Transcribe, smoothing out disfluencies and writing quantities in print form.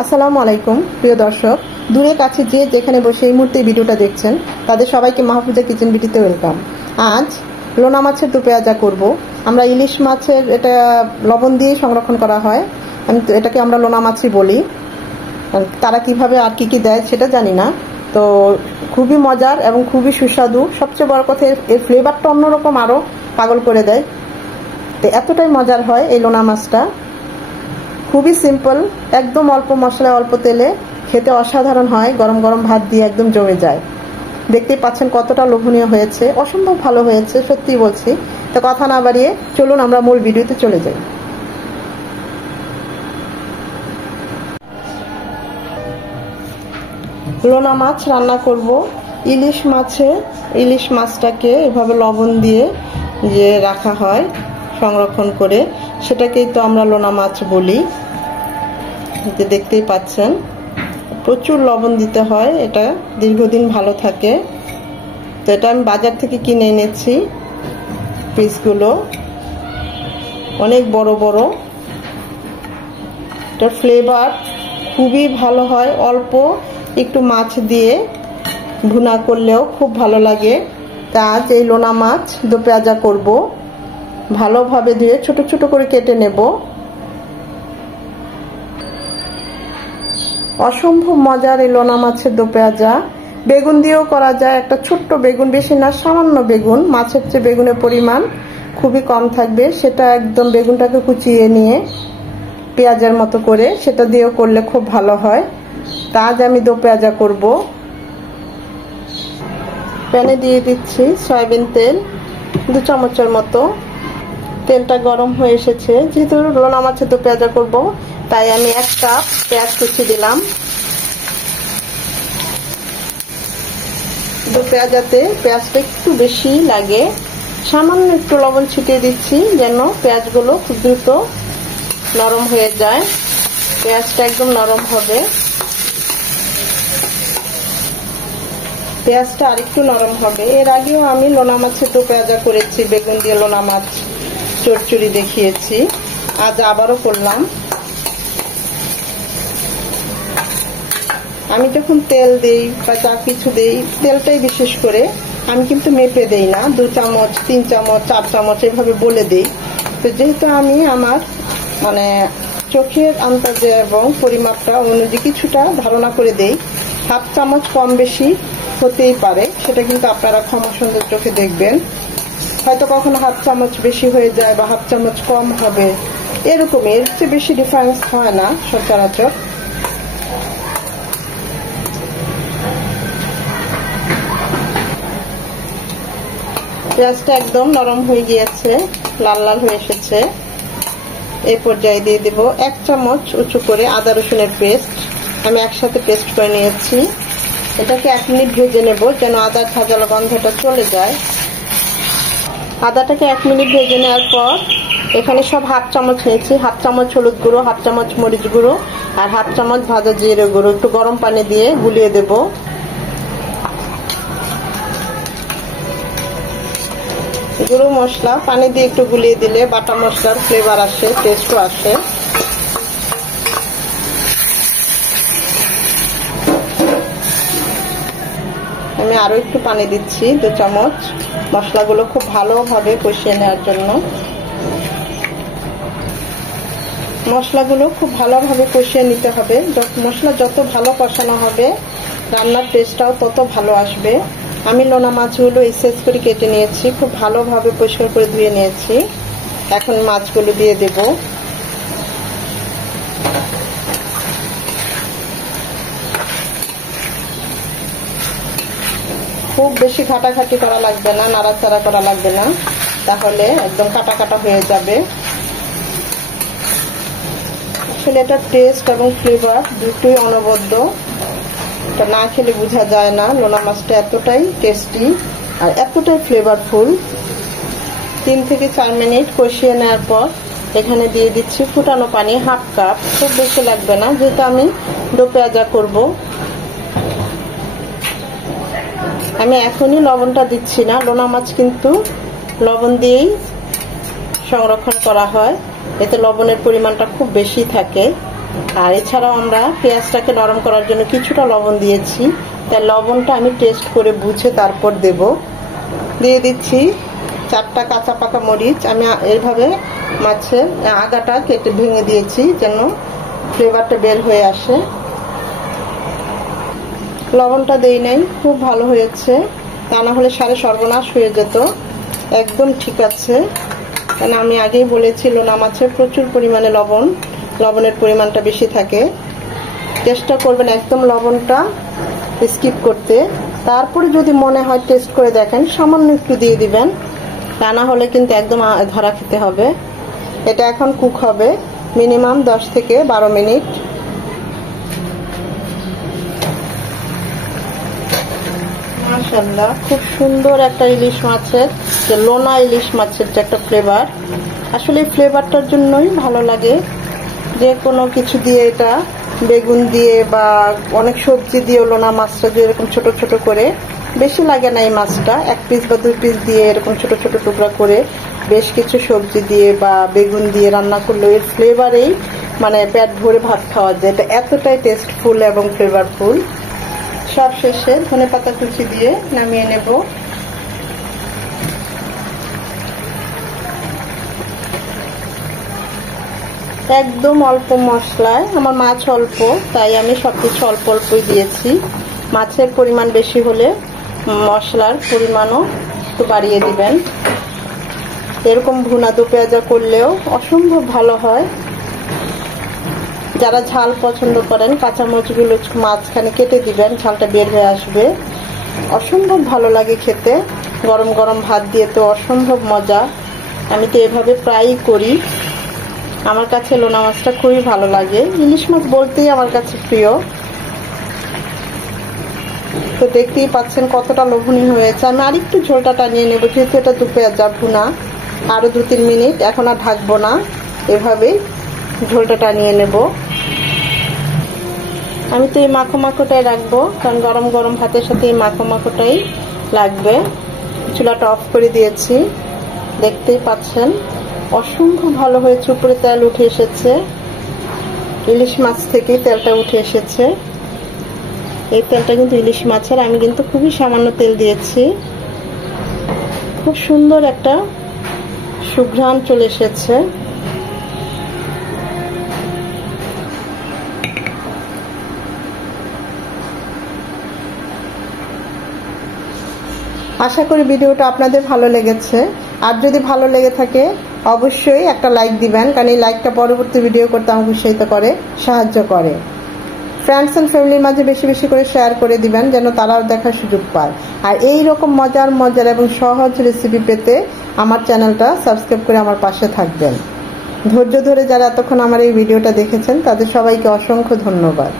আসসালামু আলাইকুম প্রিয় দর্শক, দূরে কাছে যে যেখানে বসে এই মুহূর্তে ভিডিওটা দেখছেন তাদের সবাইকে মাহফুজা কিচেন বিটিতে ওয়েলকাম। আজ লোনা মাছের দো পেঁয়াজা করব। আমরা ইলিশ মাছের এটা লবণ দিয়ে সংরক্ষণ করা হয়, এটাকে আমরা লোনা মাছই বলি। তারা কিভাবে আর কি দেয় সেটা জানি না, তো খুবই মজার এবং খুবই সুস্বাদু। সবচেয়ে বড় কথা এর ফ্লেভারটা অন্যরকম, আরও পাগল করে দেয়। তো এতটাই মজার হয় এই লোনা মাছটা, খুবই সিম্পল, একদম অল্প মশলায় অল্প তেলে, খেতে অসাধারণ হয়। গরম গরম ভাত দিয়ে একদম জমে যায়। দেখতেই পাচ্ছেন কতটা লোভনীয় হয়েছে, অসম্ভব ভালো হয়েছে, সত্যি বলছি। তো কথা না বাড়িয়ে চলুন আমরা মূল ভিডিওতে চলে যাই। লোনা মাছ রান্না করব। ইলিশ মাছটাকে এভাবে লবণ দিয়ে যে রাখা হয় সংরক্ষণ করে, সেটাকেই তো আমরা লোনা মাছ বলি। যে দেখতেই পাচ্ছেন প্রচুর লবণ দিতে হয়, এটা দীর্ঘদিন ভালো থাকে। তো এটা আমি বাজার থেকে কিনে এনেছি। পিসগুলো অনেক বড় বড়, এটার ফ্লেভার খুবই ভালো হয়। অল্প একটু মাছ দিয়ে ভুনা করলেও খুব ভালো লাগে। তা আজ এই লোনা মাছ দো পেঁয়াজা করব। ভালোভাবে ধুয়ে ছোট ছোট করে কেটে নেব। অসম্ভব মজার এই লোনা মাছের দো পেঁয়াজা। বেগুন দিয়েও করা যায়, একটা ছোট্ট বেগুন, বেশি না, সামান্য বেগুন। মাছের চেয়ে বেগুনের পরিমাণ খুবই কম থাকবে, সেটা একদম বেগুনটাকে কুচিয়ে নিয়ে পেঁয়াজের মতো করে সেটা দিয়েও করলে খুব ভালো হয়। তা আজ আমি দো পেঁয়াজা করব। প্যানে দিয়ে দিচ্ছি সয়াবিন তেল 2 চামচের মতো। তেলটা গরম হয়ে এসেছে। যেহেতু লোনা মাছের দো পেঁয়াজা করব, তাই আমি 1 কাপ পেঁয়াজ কুচি দিলাম। দো পেঁয়াজাতে পেঁয়াজটা একটু বেশি লাগে, সামান্য একটু লবণ ছিটিয়ে দিচ্ছি যেন পেঁয়াজগুলো খুব দ্রুত নরম হয়ে যায়। পেঁয়াজটা একদম নরম হবে। পেঁয়াজটা আরেকটু নরম হবে। এর আগেও আমি লোনা মাছের দো পেঁয়াজা করেছি, বেগুন দিয়ে লোনা মাছ চচ্চড়ি দেখিয়েছি। আজ আবারও করলাম। আমি যখন তেল দেই বা যা কিছু দেই, তেলটাই বিশেষ করে, আমি কিন্তু মেপে দেই না। 2 চামচ 3 চামচ 4 চামচ এভাবে বলে দেই। তো যেহেতু আমি আমার চোখের আন্দাজে এবং পরিমাপটা অনুযায়ী কিছুটা ধারণা করে দেই, 1/2 চামচ কম বেশি হতেই পারে। সেটা কিন্তু আপনারা ক্ষমা সুন্দর চোখে দেখবেন। হয়তো কখনো 1/2 চামচ বেশি হয়ে যায় বা 1/2 চামচ কম হবে, এরকম। এর চেয়ে বেশি ডিফারেন্স হয় না সচরাচর। পেঁয়াজটা একদম নরম হয়ে গিয়েছে, লাল লাল হয়ে এসেছে। এই পর্যায়ে দিয়ে দেব 1 চামচ উঁচু করে আদা রসুনের পেস্ট। আমি একসাথে পেস্ট করে নিয়েছি। এটাকে 1 মিনিট ভেজে নেব যেন আদার ঝাঁঝালো গন্ধটা চলে যায়। আদাটাকে 1 মিনিট ভেজে নেওয়ার পর এখানে সব 1/2 চামচ নিয়েছি। 1/2 চামচ হলুদ গুঁড়ো, 1/2 চামচ মরিচ গুঁড়ো আর 1/2 চামচ ভাজা জিরে গুঁড়ো একটু গরম পানি দিয়ে গুলিয়ে দেব। গুঁড়ো মশলা পানি দিয়ে একটু গুলিয়ে দিলে বাটা মশলার ফ্লেভার আসে, টেস্টও আসে। আমি আরো একটু পানি দিচ্ছি 2 চামচ, মশলাগুলো খুব ভালোভাবে কষিয়ে নেওয়ার জন্য। মশলাগুলো খুব ভালোভাবে কষিয়ে নিতে হবে। মশলা যত ভালো কষানো হবে, রান্নার টেস্টটাও তত ভালো আসবে। আমি লোনা মাছগুলো এই সাইজ করে কেটে নিয়েছি, খুব ভালোভাবে পরিষ্কার করে ধুয়ে নিয়েছি। এখন মাছগুলো দিয়ে দেব। খুব বেশি ঘাটাঘাটি করা লাগবে না, নাড়াচাড়া করা লাগবে না, তাহলে একদম কাটা কাটা হয়ে যাবে। আসলে এটার টেস্ট এবং ফ্লেভার দুটোই অনবদ্য। এটা না খেলে বোঝা যায় না লোনা মাছটা এতটাই টেস্টি আর এতটাই ফ্লেভারফুল। 3 থেকে 4 মিনিট কষিয়ে নেওয়ার পর এখানে দিয়ে দিচ্ছি ফুটানো পানি 1/2 কাপ। খুব বেশি লাগবে না, যেহেতু আমি দো পেঁয়াজা করব। আমি এখনই লবণটা দিচ্ছি না, লোনা মাছ কিন্তু লবণ দিয়েই সংরক্ষণ করা হয়, এতে লবণের পরিমাণটা খুব বেশি থাকে। আর এছাড়াও আমরা পেঁয়াজটাকে নরম করার জন্য কিছুটা লবণ দিয়েছি, তাই লবণটা আমি টেস্ট করে বুঝে তারপর দেব। দিয়ে দিচ্ছি 4টা কাঁচা পাকা মরিচ। আমি এইভাবে মাছের আগাটা কেটে ভেঙে দিয়েছি যেন ফ্লেভারটা বের হয়ে আসে। লবণটা দেই নাই, খুব ভালো হয়েছে, তা না হলে সারে সর্বনাশ হয়ে যেত। একদম ঠিক আছে, কারণ আমি আগেই বলেছি লোনা মাছের প্রচুর পরিমাণে লবণের পরিমাণটা বেশি থাকে। চেষ্টা করবেন একদম লবণটা স্কিপ করতে। তারপরে যদি মনে হয় টেস্ট করে দেখেন সামান্য একটু দিয়ে দিবেন, তা না হলে কিন্তু একদম ধরা খেতে হবে। এটা এখন কুক হবে মিনিমাম 10 থেকে 12 মিনিট। মাশাআল্লাহ, খুব সুন্দর একটা ইলিশ মাছের, যে লোনা ইলিশ মাছের যে একটা ফ্লেভার, আসলে এই ফ্লেভারটার জন্যই ভালো লাগে। যে কোনো কিছু দিয়ে, এটা বেগুন দিয়ে বা অনেক সবজি দিয়ে লোনা মাছটা যে এরকম ছোট ছোট করে, বেশি লাগে না এই মাছটা, 1 পিস বা 2 পিস দিয়ে এরকম ছোট ছোট টুকরা করে বেশ কিছু সবজি দিয়ে বা বেগুন দিয়ে রান্না করলে এর ফ্লেভারেই মানে পেট ভরে ভাত খাওয়া যায়। এটা এতটাই টেস্টফুল এবং ফ্লেভারফুল। সব শেষে ধনেপাতা কুচি দিয়ে নামিয়ে নেব। একদম অল্প মশলায়, আমার মাছ অল্প তাই আমি সবকিছু অল্প অল্পই দিয়েছি। মাছের পরিমাণ বেশি হলে মশলার পরিমাণও একটু বাড়িয়ে দিবেন। এরকম ভুনা দো পেঁয়াজা করলেও অসম্ভব ভালো হয়। যারা ঝাল পছন্দ করেন কাঁচামরিচগুলো মাঝখানে কেটে দিবেন, ঝালটা বের হয়ে আসবে, অসম্ভব ভালো লাগে খেতে। গরম গরম ভাত দিয়ে তো অসম্ভব মজা। আমি তো এভাবে প্রায়ই করি। আমার কাছে লোনা মাছটা খুবই ভালো লাগে, ইলিশ মাছ বলতেই আমার কাছে প্রিয়। তো দেখতেই পাচ্ছেন কতটা লোভনীয় হয়েছে। আমি আরেকটু ঝোলটা টানিয়ে নেব, যেহেতু এটা দো পেঁয়াজা ভুনা। আরো 2-3 মিনিট, এখন আর ঢাকবো না, এভাবেই ঝোলটা টানিয়ে নেব। আমি তো এই মাখো মাখোটাই রাখবো, কারণ গরম গরম ভাতের সাথে এই মাখো মাখোটাই লাগবে। চুলাটা অফ করে দিয়েছি, দেখতেই পাচ্ছেন অসম্ভব ভালো হয়েছে। উপরে তেল উঠে এসেছে, ইলিশ মাছ থেকে তেলটা উঠে এসেছে। এই তেলটা কিন্তু ইলিশ মাছের, আমি কিন্তু খুবই সামান্য তেল দিয়েছি। খুব সুন্দর একটা সুঘ্রাণ চলে এসেছে। আশা করি ভিডিওটা আপনাদের ভালো লেগেছে। আর যদি ভালো লেগে থাকে অবশ্যই একটা লাইক দিবেন, কারণ এই লাইকটা পরবর্তী ভিডিও করতে আমাকে উৎসাহিত করে, সাহায্য করে। ফ্রেন্ডস এন্ড ফ্যামিলির মাঝে বেশি বেশি করে শেয়ার করে দিবেন, যেন তারাও দেখার সুযোগ পায়। আর এই রকম মজার এবং সহজ রেসিপি পেতে আমার চ্যানেলটা সাবস্ক্রাইব করে আমার পাশে থাকবেন। ধৈর্য ধরে যারা এতক্ষণ আমার এই ভিডিওটা দেখেছেন তাদের সবাইকে অসংখ্য ধন্যবাদ।